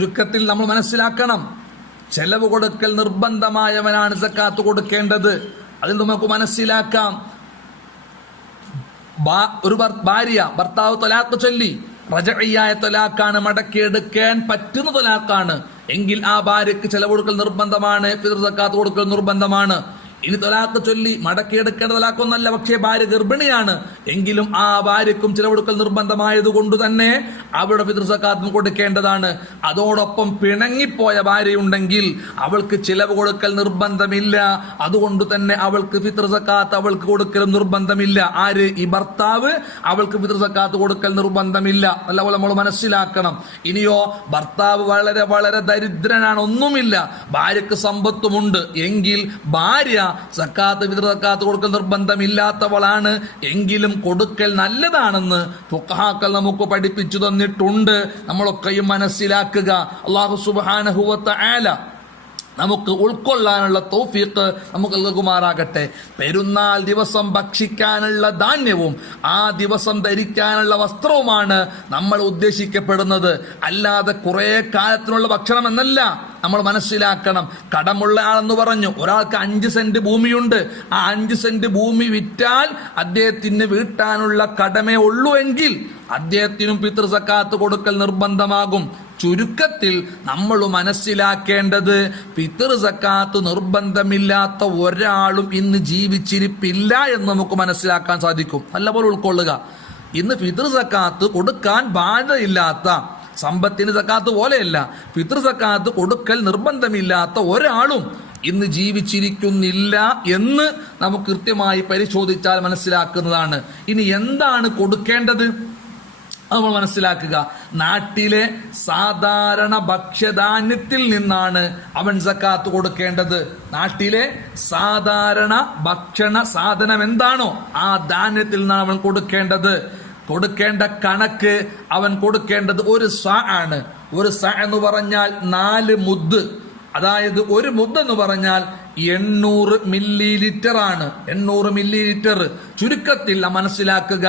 ചുരുക്കത്തിൽ നമ്മൾ മനസ്സിലാക്കണം. ചെലവ് കൊടുക്കൽ നിർബന്ധമായവനാണ് സക്കാത്ത് കൊടുക്കേണ്ടത്. അതിൽ നമുക്ക് മനസ്സിലാക്കാം. ഒരു ഭാര്യ ഭർത്താവ് തൊലാക്ക് ചൊല്ലി റജയ്യായ തൊലാക്കാണ് മടക്കിയെടുക്കാൻ പറ്റുന്ന തൊലാക്കാണ്. എങ്കിൽ ആ ഭാര്യക്ക് ചെലവ് കൊടുക്കൽ നിർബന്ധമാണ് പിതൃ സക്കാത്ത് കൊടുക്കൽ നിർബന്ധമാണ്. ഇനി തൊലാക്ക് ചൊല്ലി മടക്കി മടക്കിയെടുക്കേണ്ട തൊലാക്കൊന്നല്ല പക്ഷേ ഭാര്യ ഗർഭിണിയാണ്. എങ്കിലും ആ ഭാര്യക്കും ചിലവെടുക്കൽ നിർബന്ധമായത് കൊണ്ട് തന്നെ അവിടെ പിതൃസക്കാത്തും കൊടുക്കേണ്ടതാണ്. അതോടൊപ്പം പിണങ്ങിപ്പോയ ഭാര്യയുണ്ടെങ്കിൽ അവൾക്ക് ചിലവ് കൊടുക്കൽ നിർബന്ധമില്ല. അതുകൊണ്ട് തന്നെ അവൾക്ക് പിതൃസക്കാത്ത് അവൾക്ക് കൊടുക്കലും നിർബന്ധമില്ല. ആര്? ഈ ഭർത്താവ് അവൾക്ക് പിതൃസക്കാത്ത് കൊടുക്കൽ നിർബന്ധമില്ല. നല്ലപോലെ നമ്മൾ മനസ്സിലാക്കണം. ഇനിയോ ഭർത്താവ് വളരെ വളരെ ദരിദ്രനാണ് ഒന്നുമില്ല. ഭാര്യക്ക് സമ്പത്തുമുണ്ട്. എങ്കിൽ ഭാര്യ സക്കാത്ത് പിതൃ സക്കാത്ത് കൊടുക്കൽ നിർബന്ധമില്ലാത്തവളാണ്. എങ്കിലും കൊടുക്കൽ നല്ലതാണെന്ന് ഫുഖഹാക്കൾ നമുക്ക് പഠിപ്പിച്ചു തന്നിട്ടുണ്ട്. നമ്മളൊക്കെയും മനസ്സിലാക്കുക. അള്ളാഹു സുബാനഹുവത്ത ആല നമുക്ക് ഉൾക്കൊള്ളാനുള്ള തൗഫീഖ് നമുക്ക് നൽകുമാറാകട്ടെ. പെരുന്നാൾ ദിവസം ഭക്ഷിക്കാനുള്ള ധാന്യവും ആ ദിവസം ധരിക്കാനുള്ള വസ്ത്രവുമാണ് നമ്മൾ ഉദ്ദേശിക്കപ്പെടുന്നത്. അല്ലാതെ കുറേ കാലത്തിനുള്ള ഭക്ഷണം എന്നല്ല നമ്മൾ മനസ്സിലാക്കണം. കടമുള്ള ആളെന്ന് പറഞ്ഞു. ഒരാൾക്ക് അഞ്ച് സെന്റ് ഭൂമിയുണ്ട്. ആ അഞ്ച് സെന്റ് ഭൂമി വിറ്റാൽ അദ്ദേഹത്തിന് വീട്ടാനുള്ള കടമേ ഉള്ളൂ എങ്കിൽ അദ്ദേഹത്തിനും പിതൃസക്കാത്ത് കൊടുക്കൽ നിർബന്ധമാകും. ചുരുക്കത്തിൽ നമ്മൾ മനസ്സിലാക്കേണ്ടത് പിതൃ സക്കാത്ത് നിർബന്ധമില്ലാത്ത ഒരാളും ഇന്ന് ജീവിച്ചിരിപ്പില്ല എന്ന് നമുക്ക് മനസ്സിലാക്കാൻ സാധിക്കും. നല്ലപോലെ ഉൾക്കൊള്ളുക. ഇന്ന് പിതൃ സക്കാത്ത് കൊടുക്കാൻ ബാധ്യതയില്ലാത്ത സമ്പത്തിന് സക്കാത്ത് പോലെയല്ല. പിതൃ സക്കാത്ത് കൊടുക്കൽ നിർബന്ധമില്ലാത്ത ഒരാളും ഇന്ന് ജീവിച്ചിരിക്കുന്നില്ല എന്ന് നമുക്ക് കൃത്യമായി പരിശോധിച്ചാൽ മനസ്സിലാക്കുന്നതാണ്. ഇനി എന്താണ് കൊടുക്കേണ്ടത്? നമ്മൾ മനസ്സിലാക്കുക. നാട്ടിലെ സാധാരണ ഭക്ഷ്യധാന്യത്തിൽ നിന്നാണ് അവൻ സക്കാത്ത് കൊടുക്കേണ്ടത്. നാട്ടിലെ സാധാരണ ഭക്ഷണ സാധനം എന്താണോ ആ ധാന്യത്തിൽ നിന്നാണ് അവൻ കൊടുക്കേണ്ടത്. കൊടുക്കേണ്ട കണക്ക് അവൻ കൊടുക്കേണ്ടത് ഒരു സ ആണ്. ഒരു സ എന്ന് പറഞ്ഞാൽ നാല് മുദ്. അതായത് ഒരു മുദ് എന്ന് പറഞ്ഞാൽ എണ്ണൂറ് മില്ലി ലിറ്റർ ആണ് എണ്ണൂറ് മില്ലി ലിറ്റർ. ചുരുക്കത്തിൽ മനസ്സിലാക്കുക.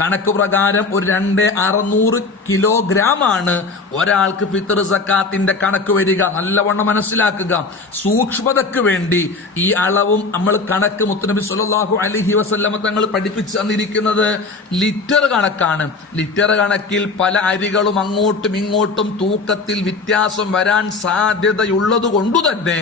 കണക്ക് പ്രകാരം ഒരു രണ്ട് അറുന്നൂറ് കിലോഗ്രാം ആണ് ഒരാൾക്ക് ഫിത്തർ സക്കാത്തിന്റെ കണക്ക് വരിക. നല്ലവണ്ണം മനസ്സിലാക്കുക. സൂക്ഷ്മതയ്ക്ക് വേണ്ടി ഈ അളവും നമ്മൾ കണക്ക് മുത്തനബി സുല്ലാഹു അലിഹി വസല്ലമ തങ്ങൾ പഠിപ്പിച്ചു തന്നിരിക്കുന്നത് ലിറ്റർ കണക്കാണ്. ലിറ്റർ കണക്കിൽ പല അരികളും അങ്ങോട്ടും ഇങ്ങോട്ടും തൂക്കത്തിൽ വ്യത്യാസം വരാൻ സാധ്യതയുള്ളത് കൊണ്ട് തന്നെ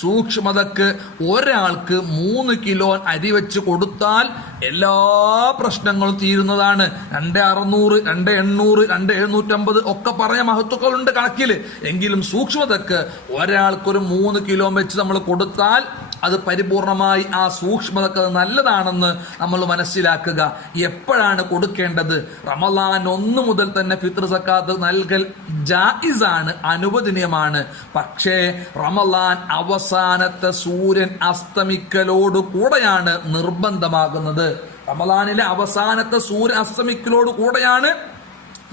സൂക്ഷ്മതക്ക് ഒരാൾക്ക് മൂന്ന് കിലോ അരി വെച്ച് കൊടുത്താൽ എല്ലാ പ്രശ്നങ്ങളും തീരുന്നതാണ്. രണ്ട് അറുന്നൂറ് രണ്ട് എണ്ണൂറ് രണ്ട് എഴുന്നൂറ്റമ്പത് ഒക്കെ പറഞ്ഞ മഹത്വക്കളുണ്ട് കണക്കിൽ എങ്കിലും സൂക്ഷ്മതക്ക് ഒരാൾക്കൊരു മൂന്ന് കിലോ വെച്ച് നമ്മൾ കൊടുത്താൽ അത് പരിപൂർണമായി ആ സൂക്ഷ്മതക്ക് നല്ലതാണെന്ന് നമ്മൾ മനസ്സിലാക്കുക. എപ്പോഴാണ് കൊടുക്കേണ്ടത്? റമലാൻ ഒന്ന് മുതൽ തന്നെ ഫിത്ർ സക്കാത്ത് നൽകൽ ജായിസാണ് അനുവദനീയമാണ്. പക്ഷേ റമലാൻ അവസാനത്തെ സൂര്യൻ അസ്തമിക്കലോട് കൂടെയാണ് നിർബന്ധമാകുന്നത്. റമലാനിലെ അവസാനത്തെ സൂര്യൻ അസ്തമിക്കലോട് കൂടെയാണ്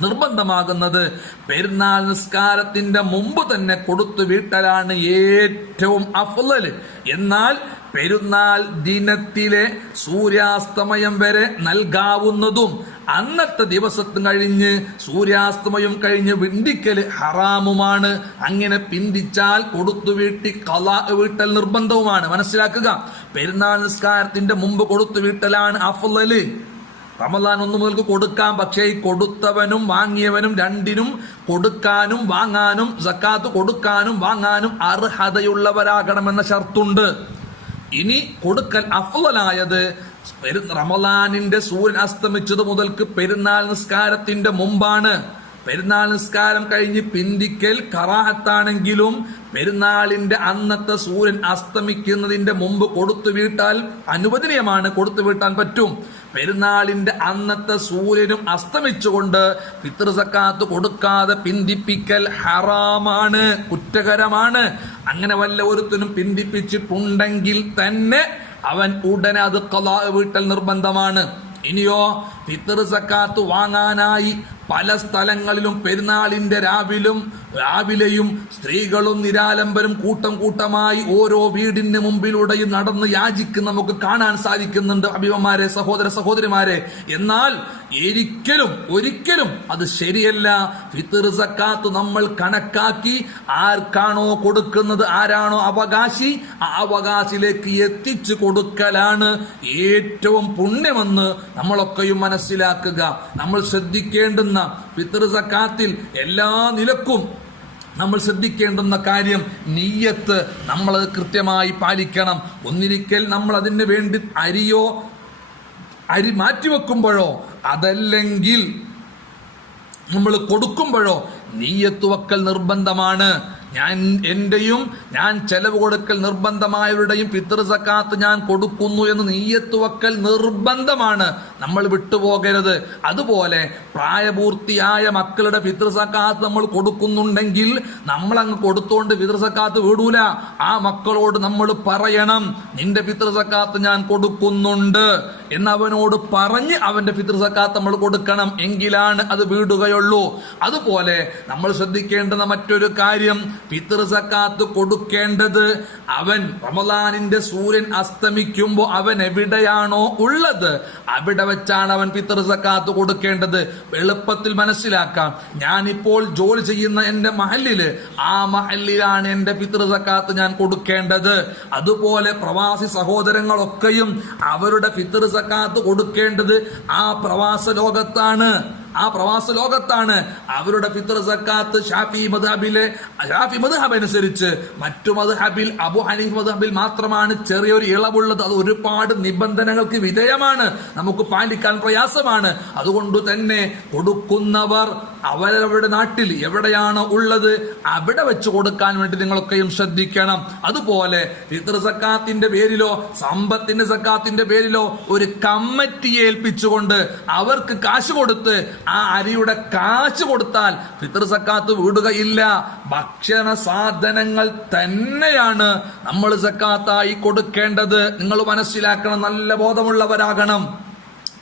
നിർബന്ധമാകുന്നത്. പെരുന്നാൾ നിസ്കാരത്തിന്റെ മുമ്പ് തന്നെ കൊടുത്തു വീട്ടലാണ് ഏറ്റവും അഫ്ലൽ എന്നാൽ പെരുന്നാൾ ദിനത്തിലെ സൂര്യാസ്തമയം വരെ നൽകാവുന്നതും അന്നത്തെ ദിവസത്തും കഴിഞ്ഞ് സൂര്യാസ്തമയം കഴിഞ്ഞ് വിണ്ടിക്കൽ ഹറാമുമാണ്. അങ്ങനെ പിന്തിച്ചാൽ കൊടുത്തു വീട്ടി കലാ വീട്ടൽ നിർബന്ധവുമാണ്. മനസ്സിലാക്കുക? പെരുന്നാൾ നിസ്കാരത്തിന്റെ മുമ്പ് കൊടുത്തു വീട്ടലാണ് അഫ്ലല്. റമദാൻ ഒന്ന് മുതൽക്ക് കൊടുക്കാം. പക്ഷേ ഈ കൊടുത്തവനും വാങ്ങിയവനും രണ്ടിനും കൊടുക്കാനും വാങ്ങാനും സക്കാത്ത് കൊടുക്കാനും വാങ്ങാനും അർഹതയുള്ളവരാകണമെന്ന ഷർത്തുണ്ട്. ഇനി കൊടുക്കൽ അഫ്വലായത് റമദാനിന്റെ സൂര്യൻ അസ്തമിച്ചത് മുതൽക്ക് പെരുന്നാൾ നിസ്കാരത്തിന്റെ മുമ്പാണ്. പെരുന്നാൾ നിസ്കാരം കഴിഞ്ഞ് പിന്തിക്കൽ കറാഹത്താണെങ്കിലും പെരുന്നാളിന്റെ അന്നത്തെ സൂര്യൻ അസ്തമിക്കുന്നതിന്റെ മുമ്പ് കൊടുത്തു വീട്ടാൽ അനുവദനീയമാണ് കൊടുത്തു വീട്ടാൻ പറ്റും. പെരുന്നാളിന്റെ അന്നത്തെ സൂര്യനും അസ്തമിച്ചുകൊണ്ട് പിതൃസക്കാത്ത് കൊടുക്കാതെ പിന്തിപ്പിക്കൽ ഹറാമാണ് കുറ്റകരമാണ്. അങ്ങനെ വല്ല ഒരുത്തിനും പിന്തിപ്പിച്ചിട്ടുണ്ടെങ്കിൽ തന്നെ അവൻ ഉടനെ അത് കലാ വീട്ടൽ നിർബന്ധമാണ്. ഇനിയോ പിതൃസക്കാത്ത് സക്കാത്ത് വാങ്ങാനായി പല സ്ഥലങ്ങളിലും പെരുന്നാളിന്റെ രാവിലും രാവിലെയും സ്ത്രീകളും നിരാലംബരും കൂട്ടം കൂട്ടമായി ഓരോ വീടിന് മുമ്പിലൂടെയും നടന്ന് യാചിക്കുന്ന നമുക്ക് കാണാൻ സാധിക്കുന്നുണ്ട് അഭിമന്മാരെ സഹോദര സഹോദരിമാരെ. എന്നാൽ ഒരിക്കലും ഒരിക്കലും അത് ശരിയല്ല. ഫിത്തർ സക്കാത്ത് നമ്മൾ കണക്കാക്കി ആർക്കാണോ കൊടുക്കുന്നത് ആരാണോ അവകാശി ആ അവകാശിലേക്ക് എത്തിച്ചു കൊടുക്കലാണ് ഏറ്റവും പുണ്യമെന്ന് നമ്മളൊക്കെയും മനസ്സിലാക്കുക. നമ്മൾ ശ്രദ്ധിക്കേണ്ടുന്ന ഫിത്തർ സക്കാത്തിൽ എല്ലാ നിലക്കും നമ്മൾ ശ്രദ്ധിക്കേണ്ടുന്ന കാര്യം നീയത്ത് നമ്മളത് കൃത്യമായി പാലിക്കണം. ഒന്നിരിക്കൽ നമ്മൾ അതിന് വേണ്ടി അരിയോ അരി മാറ്റിവെക്കുമ്പോഴോ അതല്ലെങ്കിൽ നമ്മൾ കൊടുക്കുമ്പോഴോ നീയത്ത് വക്കൽ നിർബന്ധമാണ്. ഞാൻ എന്റെയും ഞാൻ ചെലവ് കൊടുക്കൽ നിർബന്ധമായവരുടെയും പിതൃ സക്കാത്ത് ഞാൻ കൊടുക്കുന്നു എന്ന് നീയത്ത് വക്കൽ നിർബന്ധമാണ്. നമ്മൾ വിട്ടുപോകരുത്. അതുപോലെ പ്രായപൂർത്തിയായ മക്കളുടെ പിതൃ സക്കാത്ത് നമ്മൾ കൊടുക്കുന്നുണ്ടെങ്കിൽ നമ്മൾ അങ്ങ് കൊടുത്തോണ്ട് പിതൃ സക്കാത്ത് വിടൂല. ആ മക്കളോട് നമ്മൾ പറയണം നിന്റെ പിതൃ സക്കാത്ത് ഞാൻ കൊടുക്കുന്നുണ്ട് എന്ന് അവനോട് പറഞ്ഞ് അവന്റെ പിതൃ സക്കാത്ത് നമ്മൾ കൊടുക്കണം എങ്കിലാണ് അത് വീടുകയുള്ളൂ. അതുപോലെ നമ്മൾ ശ്രദ്ധിക്കേണ്ടുന്ന മറ്റൊരു കാര്യം പിതൃ സക്കാത്ത് കൊടുക്കേണ്ടത് അവൻ റമലാനിന്റെ സൂര്യൻ അസ്തമിക്കുമ്പോൾ അവൻ എവിടെയാണോ ഉള്ളത്? അവിടെ വെച്ചാണ് അവൻ പിതൃ സക്കാത്ത് കൊടുക്കേണ്ടത്. എളുപ്പത്തിൽ മനസ്സിലാക്കാം. ഞാനിപ്പോൾ ജോലി ചെയ്യുന്ന എന്റെ മഹലിൽ ആ മഹലിലാണ് എന്റെ പിതൃ സക്കാത്ത് ഞാൻ കൊടുക്കേണ്ടത്. അതുപോലെ പ്രവാസി സഹോദരങ്ങളൊക്കെയും അവരുടെ പിതൃസക്കാത്ത് സക്കാത്ത് കൊടുക്കേണ്ടത് ആ പ്രവാസ ലോകത്താണ്. ആ പ്രവാസ ലോകത്താണ് അവരുടെ ഫിത്തർ സക്കാത്ത് ഷാഫി മദ്ഹബിലെ ഷാഫി മദ്ഹബ് അനുസരിച്ച് മറ്റു മദ്ഹബിൽ അബു ഹനീഫ് മദ്ഹബിൽ മാത്രമാണ് ചെറിയൊരു ഇളവുള്ളത്. അത് ഒരുപാട് നിബന്ധനകൾക്ക് വിധേയമാണ്. നമുക്ക് പാലിക്കാൻ പ്രയാസമാണ്. അതുകൊണ്ട് തന്നെ കൊടുക്കുന്നവർ അവരവരുടെ നാട്ടിൽ എവിടെയാണ് ഉള്ളത് അവിടെ വെച്ച് കൊടുക്കാൻ വേണ്ടി നിങ്ങളൊക്കെയും ശ്രദ്ധിക്കണം. അതുപോലെ പിതൃ സക്കാത്തിന്റെ പേരിലോ സമ്പത്തിന്റെ സക്കാത്തിന്റെ പേരിലോ ഒരു കമ്മിറ്റി ഏൽപ്പിച്ചുകൊണ്ട് അവർക്ക് കാശ് കൊടുത്ത് ആ അരിയുടെ കാശ് കൊടുത്താൽ ഫിത്തർ സക്കാത്ത് വീടുകയില്ല. ഭക്ഷണ സാധനങ്ങൾ തന്നെയാണ് നമ്മൾ സക്കാത്തായി കൊടുക്കേണ്ടത്. നിങ്ങൾ മനസ്സിലാക്കണം നല്ല ബോധമുള്ളവരാകണം.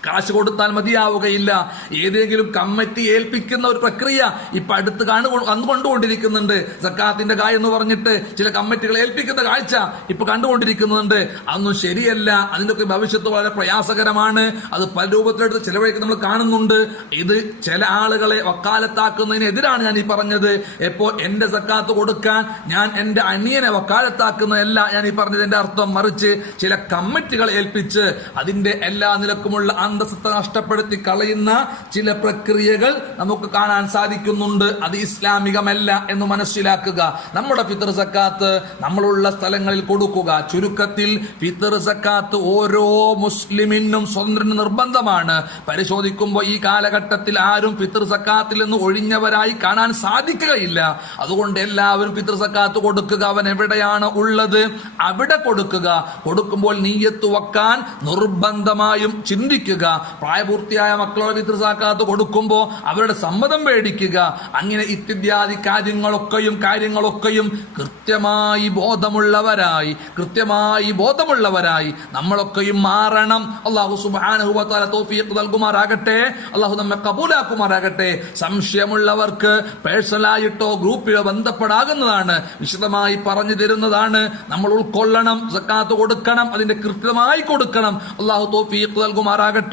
കാശ് കൊടുത്താൽ മതിയാവുകയില്ല. ഏതെങ്കിലും കമ്മിറ്റി ഏൽപ്പിക്കുന്ന ഒരു പ്രക്രിയ ഇപ്പൊ അടുത്ത് കാണു അന്ന് കണ്ടുകൊണ്ടിരിക്കുന്നുണ്ട് സക്കാത്തിന്റെ കായ എന്ന് പറഞ്ഞിട്ട് ചില കമ്മിറ്റികൾ ഏൽപ്പിക്കുന്ന കാഴ്ച ഇപ്പൊ കണ്ടുകൊണ്ടിരിക്കുന്നുണ്ട്. അതൊന്നും ശരിയല്ല. അതിനൊക്കെ ഭവിഷ്യത്ത് വളരെ പ്രയാസകരമാണ്. അത് പല രൂപത്തിലെടുത്ത് ചിലവഴിക്ക് നമ്മൾ കാണുന്നുണ്ട്. ഇത് ചില ആളുകളെ വക്കാലത്താക്കുന്നതിനെതിരാണ് ഞാൻ ഈ പറഞ്ഞത്. എപ്പോ എന്റെ സക്കാത്ത് കൊടുക്കാൻ ഞാൻ എന്റെ അനിയനെ വക്കാലത്താക്കുന്നതല്ല ഞാൻ ഈ പറഞ്ഞതിന്റെ അർത്ഥം മറിച്ച് ചില കമ്മിറ്റികൾ ഏൽപ്പിച്ച് അതിന്റെ എല്ലാ നിലക്കുമുള്ള അന്തസ്സത്തെ നഷ്ടപ്പെടുത്തി കളയുന്ന ചില പ്രക്രിയകൾ നമുക്ക് കാണാൻ സാധിക്കുന്നുണ്ട്. അത് ഇസ്ലാമികമല്ല എന്ന് മനസ്സിലാക്കുക. നമ്മുടെ ഫിത്തർ സക്കാത്ത് നമ്മളുള്ള സ്ഥലങ്ങളിൽ കൊടുക്കുക. ചുരുക്കത്തിൽ ഫിത്തർ സക്കാത്ത് ഓരോ മുസ്ലിമിനും സ്വന്തം നിർബന്ധമാണ്. പരിശോധിക്കുമ്പോൾ ഈ കാലഘട്ടത്തിൽ ആരും ഫിത്തർ സക്കാത്തിൽ നിന്ന് ഒഴിഞ്ഞവരായി കാണാൻ സാധിക്കുകയില്ല. അതുകൊണ്ട് എല്ലാവരും ഫിത്തർ സക്കാത്ത് കൊടുക്കുക. അവൻ എവിടെയാണ് ഉള്ളത്? അവിടെ കൊടുക്കുക. കൊടുക്കുമ്പോൾ നീയത്ത് വെക്കാൻ നിർബന്ധമായും ചിന്തിക്കുക. പ്രായപൂർത്തിയായ മക്കളോട് പിതൃസാക്കാത്ത് കൊടുക്കുമ്പോൾ അവരുടെ സമ്മതം മേടിക്കുക അങ്ങനെ ഇത്യാദി കാര്യങ്ങളൊക്കെയും കാര്യങ്ങളൊക്കെയും കൃത്യമായി ബോധമുള്ളവരായി കൃത്യമായി ബോധമുള്ളവരായി നമ്മളൊക്കെയും മാറണം. അള്ളാഹു സുബാനുഭവത്താല തോഫിയത്ത് നൽകുമാറാകട്ടെ. അള്ളാഹു നമ്മെ കബൂലാക്കുമാറാകട്ടെ. സംശയമുള്ളവർക്ക് പേഴ്സണലായിട്ടോ ഗ്രൂപ്പിലോ ബന്ധപ്പെടാകുന്നതാണ് വിശദമായി പറഞ്ഞു തരുന്നതാണ്. നമ്മൾ ഉൾക്കൊള്ളണം സക്കാത്ത് കൊടുക്കണം അതിന്റെ കൃത്യമായി കൊടുക്കണം. അള്ളാഹു തോഫിയത്ത് നൽകുമാറാകട്ടെ.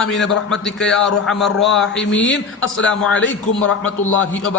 ആമീൻ ബിറഹ്മതിക യാ അർഹമർ റഹീമീൻ അസ്സലാമു അലൈക്കും വറഹ്മത്തുള്ളാഹി വബറകാതുഹു